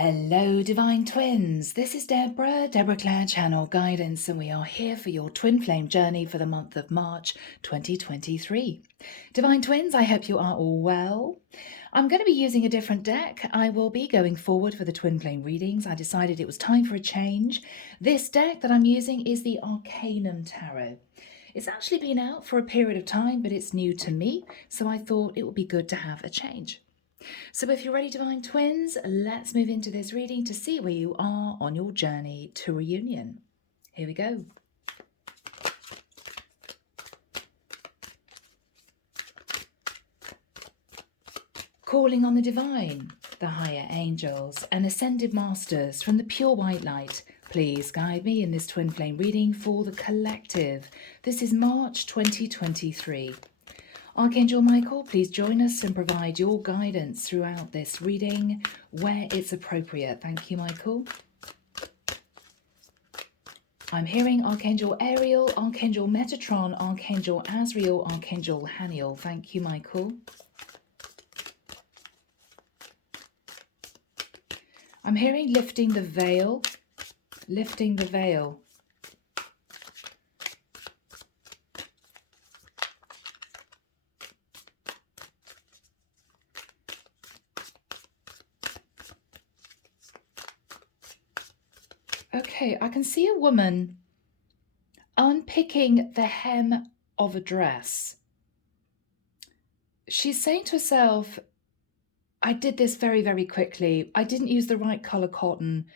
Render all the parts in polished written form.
Hello, Divine Twins. This is Deborah Clare Channel Guidance, and we are here for your twin flame journey for the month of March 2023. Divine Twins, I hope you are all well. I'm going to be using a different deck. I will be going forward for the twin flame readings. I decided it was time for a change. This deck that I'm using is the Arcanum Tarot. It's actually been out for a period of time, but it's new to me, so I thought it would be good to have a change. So if you're ready, Divine Twins, let's move into this reading to see where you are on your journey to reunion. Here we go. Calling on the divine, the higher angels and ascended masters from the pure white light, please guide me in this twin flame reading for the collective. This is March 2023. Archangel Michael, please join us and provide your guidance throughout this reading where it's appropriate. Thank you, Michael. I'm hearing Archangel Ariel, Archangel Metatron, Archangel Azrael, Archangel Haniel. Thank you, Michael. I'm hearing lifting the veil, lifting the veil. Okay, I can see a woman unpicking the hem of a dress. She's saying to herself, I did this very, very quickly. I didn't use the right color cotton.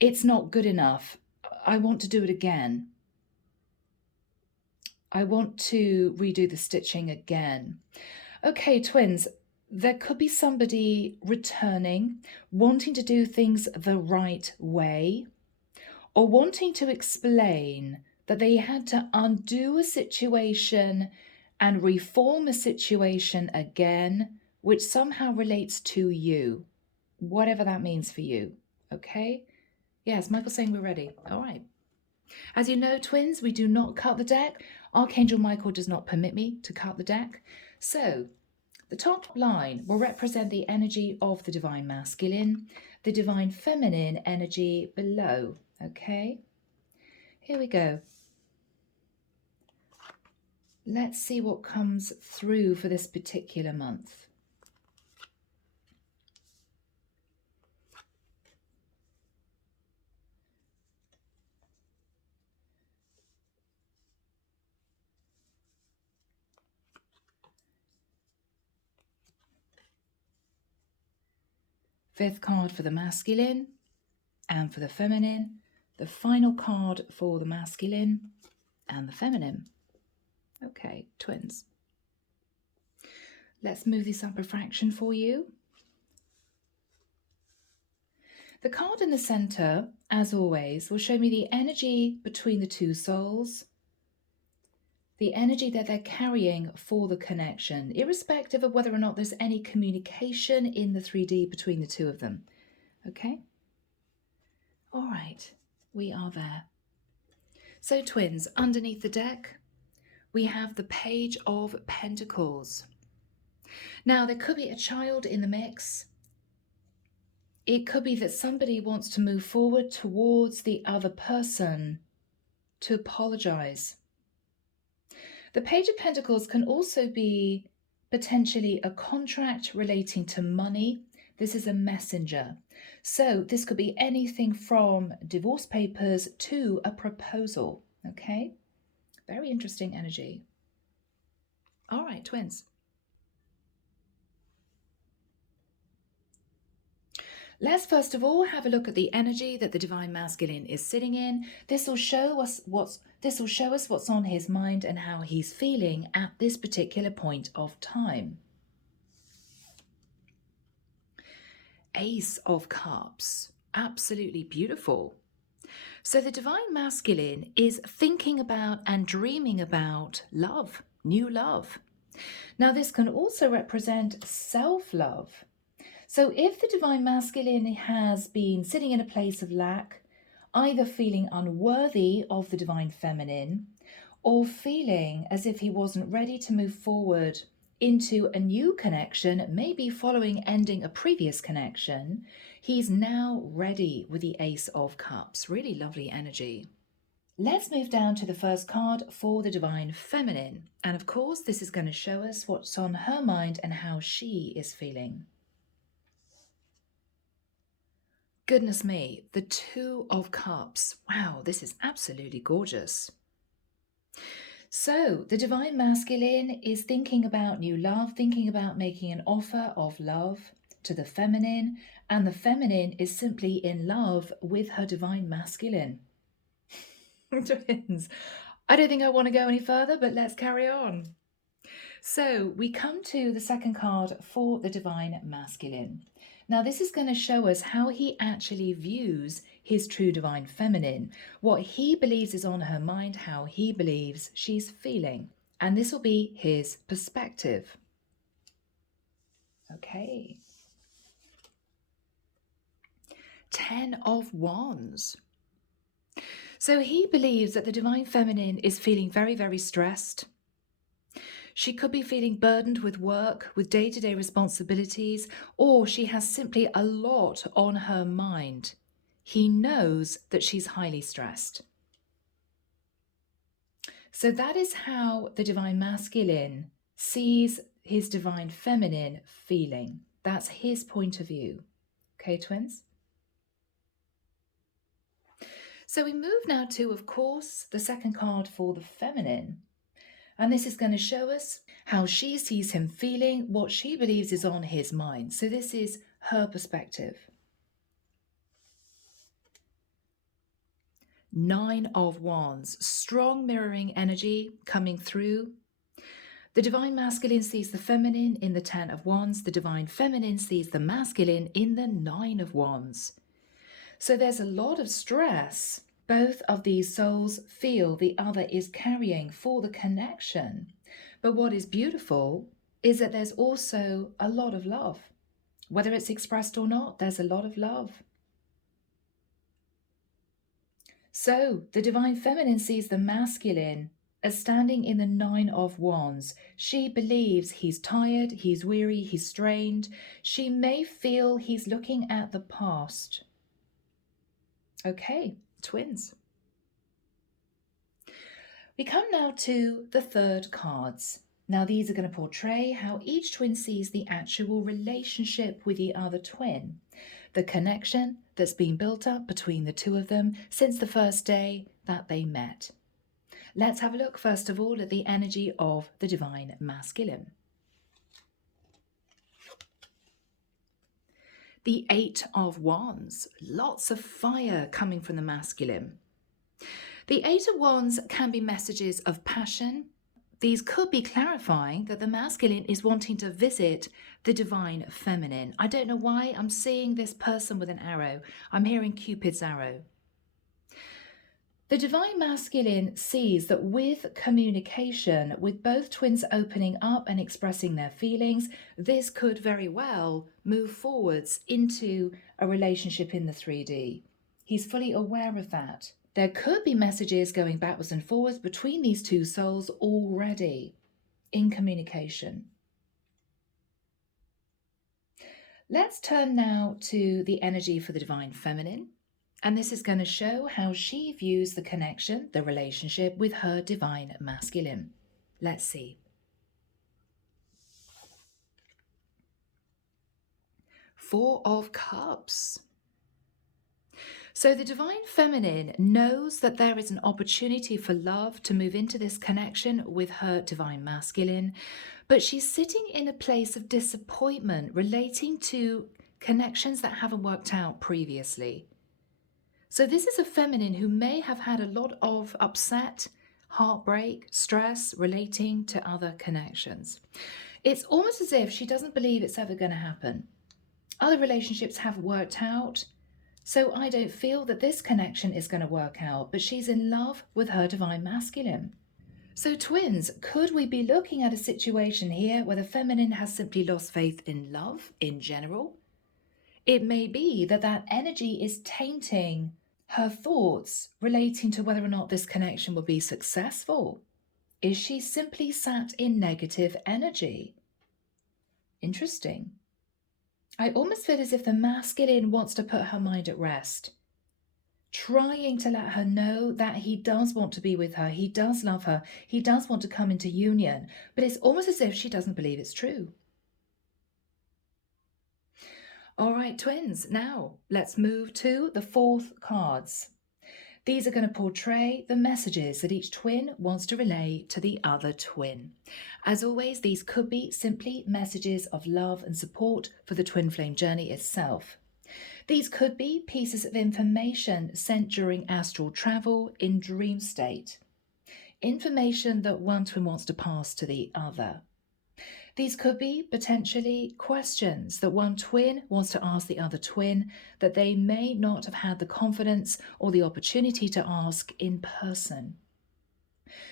It's not good enough. I want to do it again. I want to redo the stitching again. Okay, twins, there could be somebody returning, wanting to do things the right way, or wanting to explain that they had to undo a situation and reform a situation again, which somehow relates to you, whatever that means for you, okay? Yes, Michael's saying we're ready. All right. As you know, twins, we do not cut the deck. Archangel Michael does not permit me to cut the deck. So the top line will represent the energy of the divine masculine, the divine feminine energy below. Okay, here we go. Let's see what comes through for this particular month. Fifth card for the masculine and for the feminine. The final card for the masculine and the feminine. Okay, twins. Let's move this up a fraction for you. The card in the center, as always, will show me the energy between the two souls, the energy that they're carrying for the connection, irrespective of whether or not there's any communication in the 3D between the two of them. Okay? All right, we are there. So twins, underneath the deck, we have the Page of Pentacles. Now, there could be a child in the mix. It could be that somebody wants to move forward towards the other person to apologize. The Page of Pentacles can also be potentially a contract relating to money. This is a messenger. So this could be anything from divorce papers to a proposal. Okay? Very interesting energy. All right, twins. Let's first of all have a look at the energy that the divine masculine is sitting in. This will show us what's on his mind and how he's feeling at this particular point of time. Ace of Cups, absolutely beautiful. So the divine masculine is thinking about and dreaming about love, new love. Now this can also represent self-love. So if the divine masculine has been sitting in a place of lack, either feeling unworthy of the divine feminine or feeling as if he wasn't ready to move forward into a new connection, maybe following ending a previous connection. He's now ready with the Ace of Cups. Really lovely energy. Let's move down to the first card for the Divine Feminine. And of course, this is going to show us what's on her mind and how she is feeling. Goodness me, the Two of Cups. Wow, this is absolutely gorgeous. So the Divine Masculine is thinking about new love, thinking about making an offer of love to the feminine, and the feminine is simply in love with her Divine Masculine. Twins. I don't think I want to go any further, but let's carry on. So we come to the second card for the Divine Masculine. Now, this is going to show us how he actually views his true Divine Feminine, what he believes is on her mind, how he believes she's feeling. And this will be his perspective. Okay. 10 of Wands. So he believes that the Divine Feminine is feeling very, very stressed. She could be feeling burdened with work, with day-to-day responsibilities, or she has simply a lot on her mind. He knows that she's highly stressed. So that is how the Divine Masculine sees his Divine Feminine feeling. That's his point of view. Okay, twins? So we move now to, of course, the second card for the feminine. And this is going to show us how she sees him feeling, what she believes is on his mind. So this is her perspective. 9 of Wands, strong mirroring energy coming through. The Divine Masculine sees the feminine in the 10 of Wands. The Divine Feminine sees the masculine in the 9 of Wands. So there's a lot of stress both of these souls feel the other is carrying for the connection. But what is beautiful is that there's also a lot of love. Whether it's expressed or not, there's a lot of love. So the Divine Feminine sees the masculine as standing in the 9 of Wands. She believes he's tired, he's weary, he's strained. She may feel he's looking at the past. Okay, twins. We come now to the third cards. Now these are going to portray how each twin sees the actual relationship with the other twin. The connection that's been built up between the two of them since the first day that they met. Let's have a look first of all at the energy of the Divine Masculine. The 8 of Wands, lots of fire coming from the masculine. The 8 of Wands can be messages of passion. These could be clarifying that the masculine is wanting to visit the Divine Feminine. I don't know why I'm seeing this person with an arrow. I'm hearing Cupid's arrow. The Divine Masculine sees that with communication, with both twins opening up and expressing their feelings, this could very well move forwards into a relationship in the 3D. He's fully aware of that. There could be messages going backwards and forwards between these two souls already in communication. Let's turn now to the energy for the Divine Feminine. And this is going to show how she views the connection, the relationship with her Divine Masculine. Let's see. 4 of Cups. So the Divine Feminine knows that there is an opportunity for love to move into this connection with her Divine Masculine, but she's sitting in a place of disappointment relating to connections that haven't worked out previously. So this is a feminine who may have had a lot of upset, heartbreak, stress relating to other connections. It's almost as if she doesn't believe it's ever going to happen. Other relationships haven't worked out, so I don't feel that this connection is going to work out, but she's in love with her Divine Masculine. So twins, could we be looking at a situation here where the feminine has simply lost faith in love in general? It may be that that energy is tainting her thoughts relating to whether or not this connection will be successful. Is she simply sat in negative energy? Interesting. I almost feel as if the masculine wants to put her mind at rest, trying to let her know that he does want to be with her, he does love her, he does want to come into union, but it's almost as if she doesn't believe it's true. All right, twins, now let's move to the fourth cards. These are going to portray the messages that each twin wants to relay to the other twin. As always, these could be simply messages of love and support for the twin flame journey itself. These could be pieces of information sent during astral travel in dream state. Information that one twin wants to pass to the other. These could be potentially questions that one twin wants to ask the other twin that they may not have had the confidence or the opportunity to ask in person.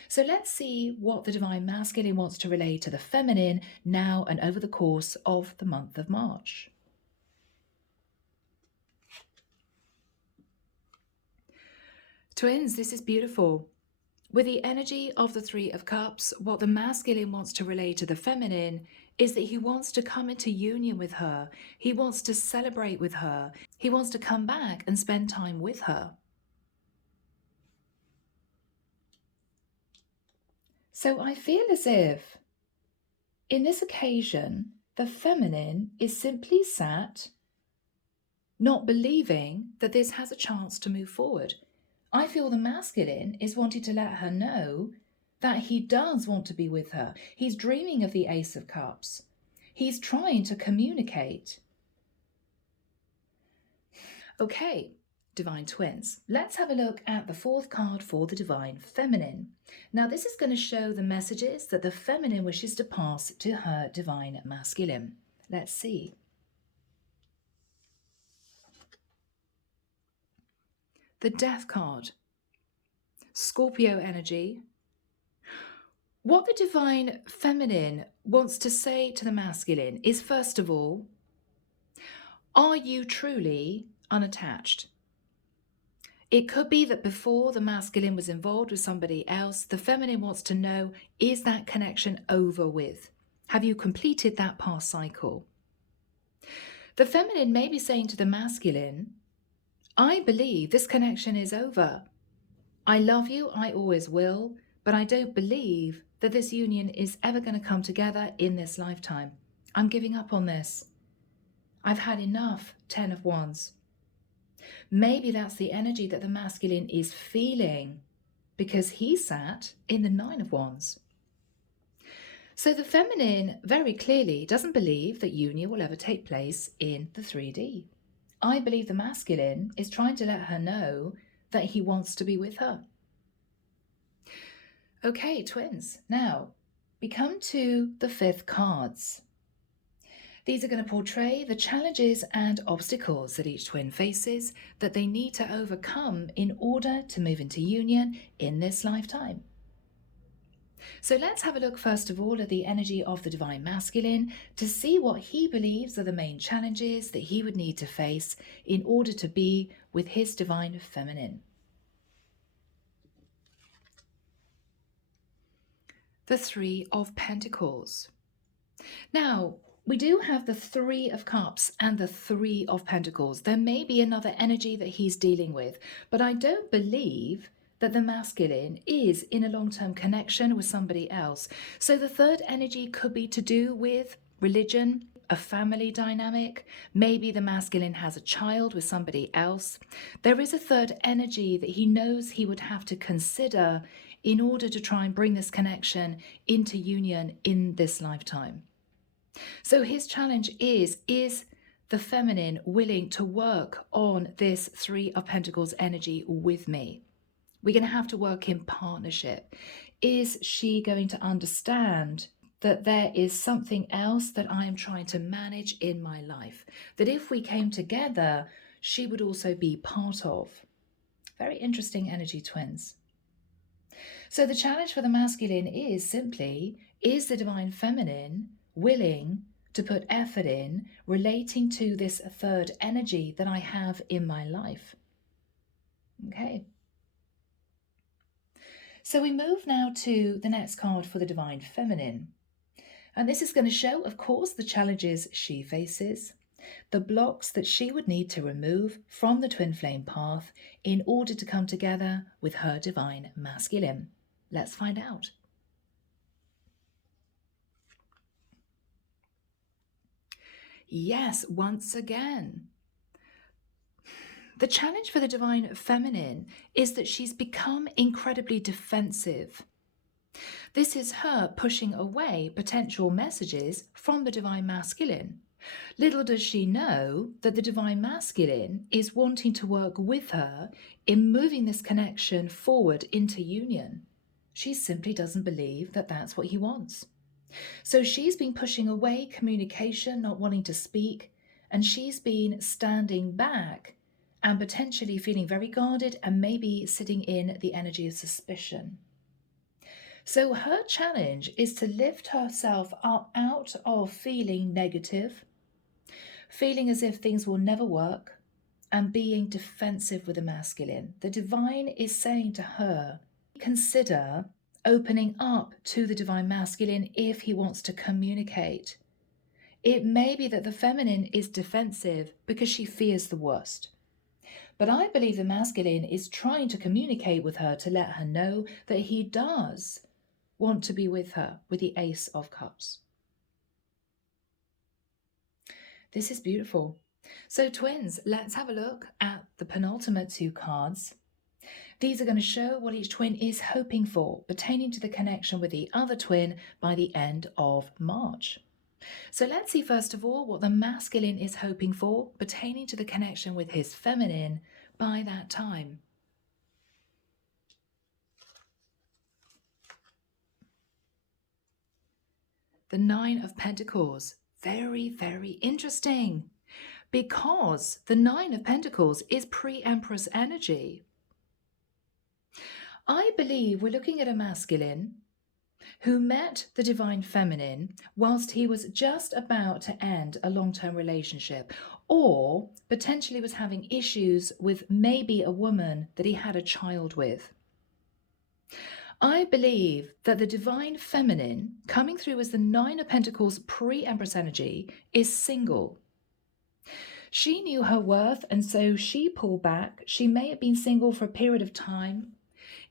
So let's see what the Divine Masculine wants to relay to the Feminine now and over the course of the month of March. Twins, this is beautiful. With the energy of the Three of Cups, what the masculine wants to relay to the feminine is that he wants to come into union with her. He wants to celebrate with her. He wants to come back and spend time with her. So I feel as if, in this occasion, the feminine is simply sat, not believing that this has a chance to move forward. I feel the masculine is wanting to let her know that he does want to be with her. He's dreaming of the Ace of Cups. He's trying to communicate. Okay, Divine Twins, let's have a look at the fourth card for the Divine Feminine. Now, this is going to show the messages that the feminine wishes to pass to her Divine Masculine. Let's see. The Death card. Scorpio energy. What the Divine Feminine wants to say to the masculine is, first of all, are you truly unattached? It could be that before the masculine was involved with somebody else, the feminine wants to know, is that connection over with? Have you completed that past cycle? The feminine may be saying to the masculine, I believe this connection is over. I love you, I always will, but I don't believe that this union is ever going to come together in this lifetime. I'm giving up on this. I've had enough, 10 of Wands. Maybe that's the energy that the masculine is feeling because he sat in the 9 of Wands. So the feminine very clearly doesn't believe that union will ever take place in the 3D. I believe the masculine is trying to let her know that he wants to be with her. Okay, twins, now we come to the fifth cards. These are going to portray the challenges and obstacles that each twin faces that they need to overcome in order to move into union in this lifetime. So let's have a look first of all at the energy of the Divine Masculine to see what he believes are the main challenges that he would need to face in order to be with his Divine Feminine. The Three of Pentacles. Now, we do have the Three of Cups and the Three of Pentacles. There may be another energy that he's dealing with, but I don't believe that the masculine is in a long-term connection with somebody else. So the third energy could be to do with religion, a family dynamic. Maybe the masculine has a child with somebody else. There is a third energy that he knows he would have to consider in order to try and bring this connection into union in this lifetime. So his challenge is the feminine willing to work on this Three of Pentacles energy with me? We're going to have to work in partnership. Is she going to understand that there is something else that I am trying to manage in my life? That if we came together, she would also be part of. Very interesting energy, twins. So the challenge for the masculine is simply, is the Divine Feminine willing to put effort in relating to this third energy that I have in my life? Okay. So we move now to the next card for the Divine Feminine. And this is going to show, of course, the challenges she faces, the blocks that she would need to remove from the twin flame path in order to come together with her divine masculine. Let's find out. Yes, once again. The challenge for the divine feminine is that she's become incredibly defensive. This is her pushing away potential messages from the divine masculine. Little does she know that the divine masculine is wanting to work with her in moving this connection forward into union. She simply doesn't believe that that's what he wants. So she's been pushing away communication, not wanting to speak, and she's been standing back and potentially feeling very guarded and maybe sitting in the energy of suspicion. So her challenge is to lift herself up out of feeling negative, feeling as if things will never work, and being defensive with the masculine. The divine is saying to her, consider opening up to the divine masculine if he wants to communicate. It may be that the feminine is defensive because she fears the worst. But I believe the masculine is trying to communicate with her to let her know that he does want to be with her, with the Ace of Cups. This is beautiful. So twins, let's have a look at the penultimate two cards. These are going to show what each twin is hoping for, pertaining to the connection with the other twin by the end of March. So let's see first of all what the masculine is hoping for, pertaining to the connection with his feminine by that time. The Nine of Pentacles. Very, very interesting, because the Nine of Pentacles is pre-Empress energy. I believe we're looking at a masculine who met the divine feminine whilst he was just about to end a long-term relationship, or potentially was having issues with maybe a woman that he had a child with. I believe that the divine feminine, coming through as the Nine of Pentacles pre-Empress energy, is single. She knew her worth, and so she pulled back. She may have been single for a period of time.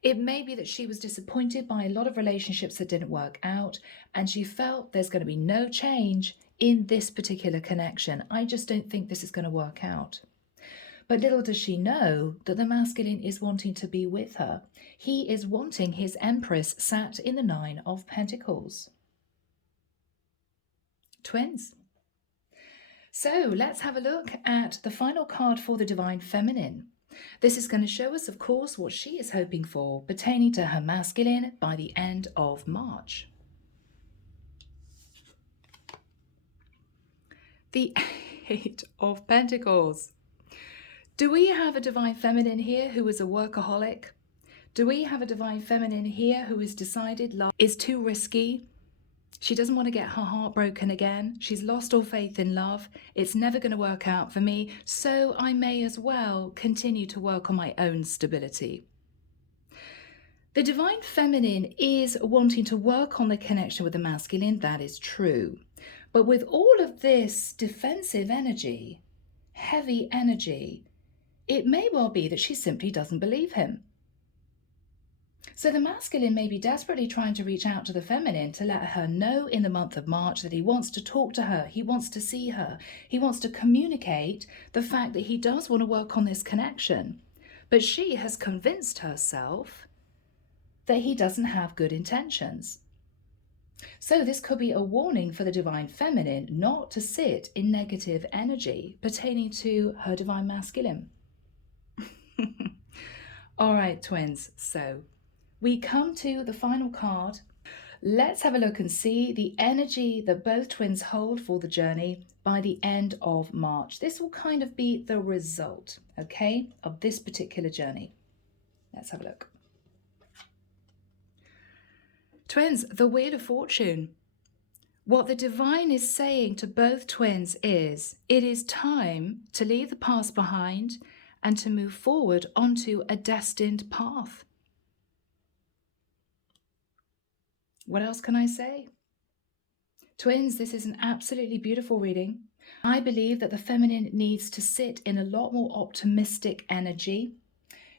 It may be that she was disappointed by a lot of relationships that didn't work out, and she felt there's going to be no change in this particular connection. I just don't think this is going to work out. But little does she know that the masculine is wanting to be with her. He is wanting his Empress sat in the Nine of Pentacles. Twins. So let's have a look at the final card for the divine feminine. This is going to show us, of course, what she is hoping for pertaining to her masculine by the end of March. The Eight of Pentacles. Do we have a divine feminine here who is a workaholic? Do we have a divine feminine here who has decided love is too risky? She doesn't want to get her heart broken again. She's lost all faith in love. It's never going to work out for me, so I may as well continue to work on my own stability. The divine feminine is wanting to work on the connection with the masculine, that is true. But with all of this defensive energy, heavy energy, it may well be that she simply doesn't believe him. So the masculine may be desperately trying to reach out to the feminine to let her know in the month of March that he wants to talk to her, he wants to see her, he wants to communicate the fact that he does want to work on this connection. But she has convinced herself that he doesn't have good intentions. So this could be a warning for the divine feminine not to sit in negative energy pertaining to her divine masculine. All right, twins, so we come to the final card. Let's have a look and see the energy that both twins hold for the journey by the end of March. This will kind of be the result, okay, of this particular journey. Let's have a look. Twins, the Wheel of Fortune. What the divine is saying to both twins is, it is time to leave the past behind and to move forward onto a destined path. What else can I say? Twins, this is an absolutely beautiful reading. I believe that the feminine needs to sit in a lot more optimistic energy.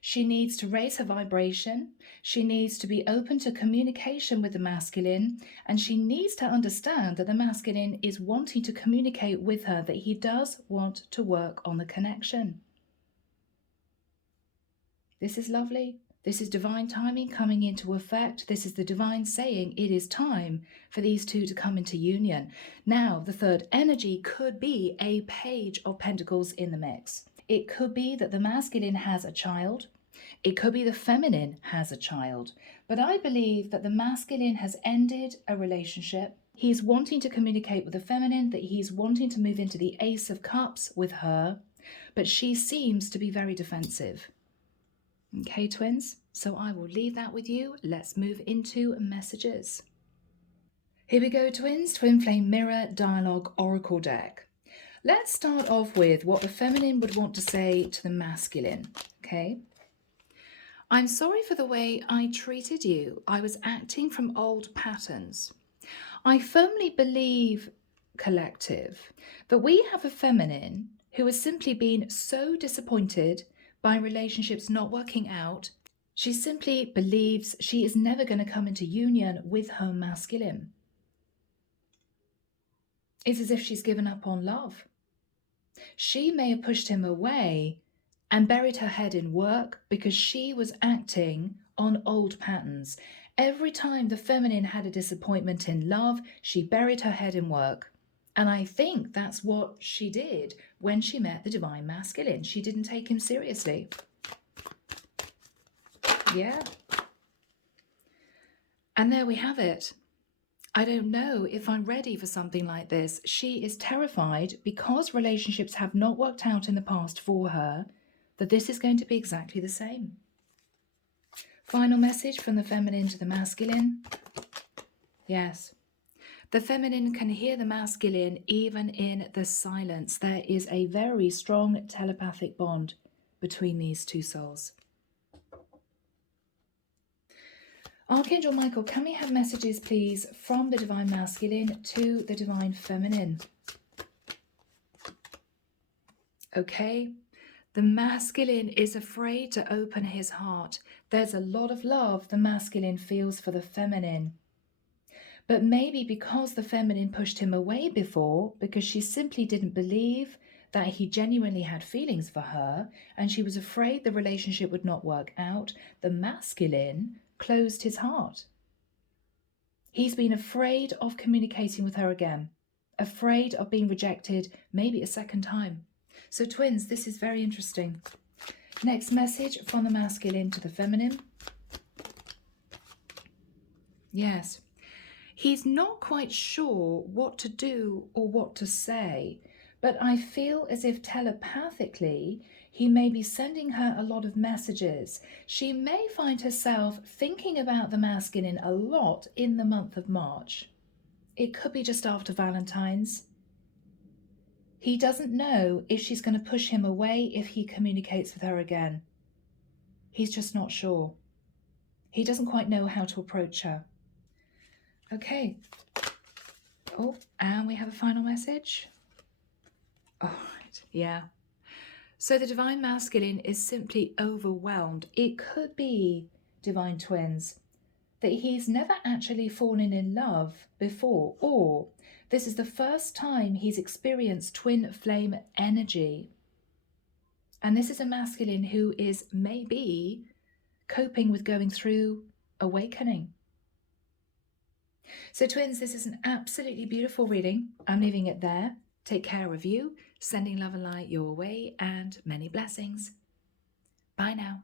She needs to raise her vibration. She needs to be open to communication with the masculine. And she needs to understand that the masculine is wanting to communicate with her, that he does want to work on the connection. This is lovely. This is divine timing coming into effect. This is the divine saying it is time for these two to come into union. Now, the third energy could be a Page of Pentacles in the mix. It could be that the masculine has a child. It could be the feminine has a child. But I believe that the masculine has ended a relationship. He's wanting to communicate with the feminine, that he's wanting to move into the Ace of Cups with her. But she seems to be very defensive. Okay, twins, so I will leave that with you. Let's move into messages. Here we go, twins. Twin Flame Mirror Dialogue Oracle deck. Let's start off with what the feminine would want to say to the masculine, okay? I'm sorry for the way I treated you. I was acting from old patterns. I firmly believe, collective, that we have a feminine who has simply been so disappointed by relationships not working out. She simply believes she is never going to come into union with her masculine. It's as if she's given up on love. She may have pushed him away and buried her head in work because she was acting on old patterns. Every time the feminine had a disappointment in love, she buried her head in work. And I think that's what she did when she met the divine masculine. She didn't take him seriously. Yeah. And there we have it. I don't know if I'm ready for something like this. She is terrified because relationships have not worked out in the past for her, that this is going to be exactly the same. Final message from the feminine to the masculine. Yes. The feminine can hear the masculine even in the silence. There is a very strong telepathic bond between these two souls. Archangel Michael, can we have messages, please, from the divine masculine to the divine feminine? Okay. The masculine is afraid to open his heart. There's a lot of love the masculine feels for the feminine. But maybe because the feminine pushed him away before, because she simply didn't believe that he genuinely had feelings for her, and she was afraid the relationship would not work out, the masculine closed his heart. He's been afraid of communicating with her again, afraid of being rejected maybe a second time. So twins, this is very interesting. Next message from the masculine to the feminine. Yes. He's not quite sure what to do or what to say, but I feel as if telepathically he may be sending her a lot of messages. She may find herself thinking about the masculine a lot in the month of March. It could be just after Valentine's. He doesn't know if she's going to push him away if he communicates with her again. He's just not sure. He doesn't quite know how to approach her. Okay. Oh, and we have a final message. All right, yeah. So the divine masculine is simply overwhelmed. It could be, divine twins, that he's never actually fallen in love before, or this is the first time he's experienced twin flame energy. And this is a masculine who is maybe coping with going through awakening. So twins, this is an absolutely beautiful reading. I'm leaving it there. Take care of you, sending love and light your way, and many blessings. Bye now.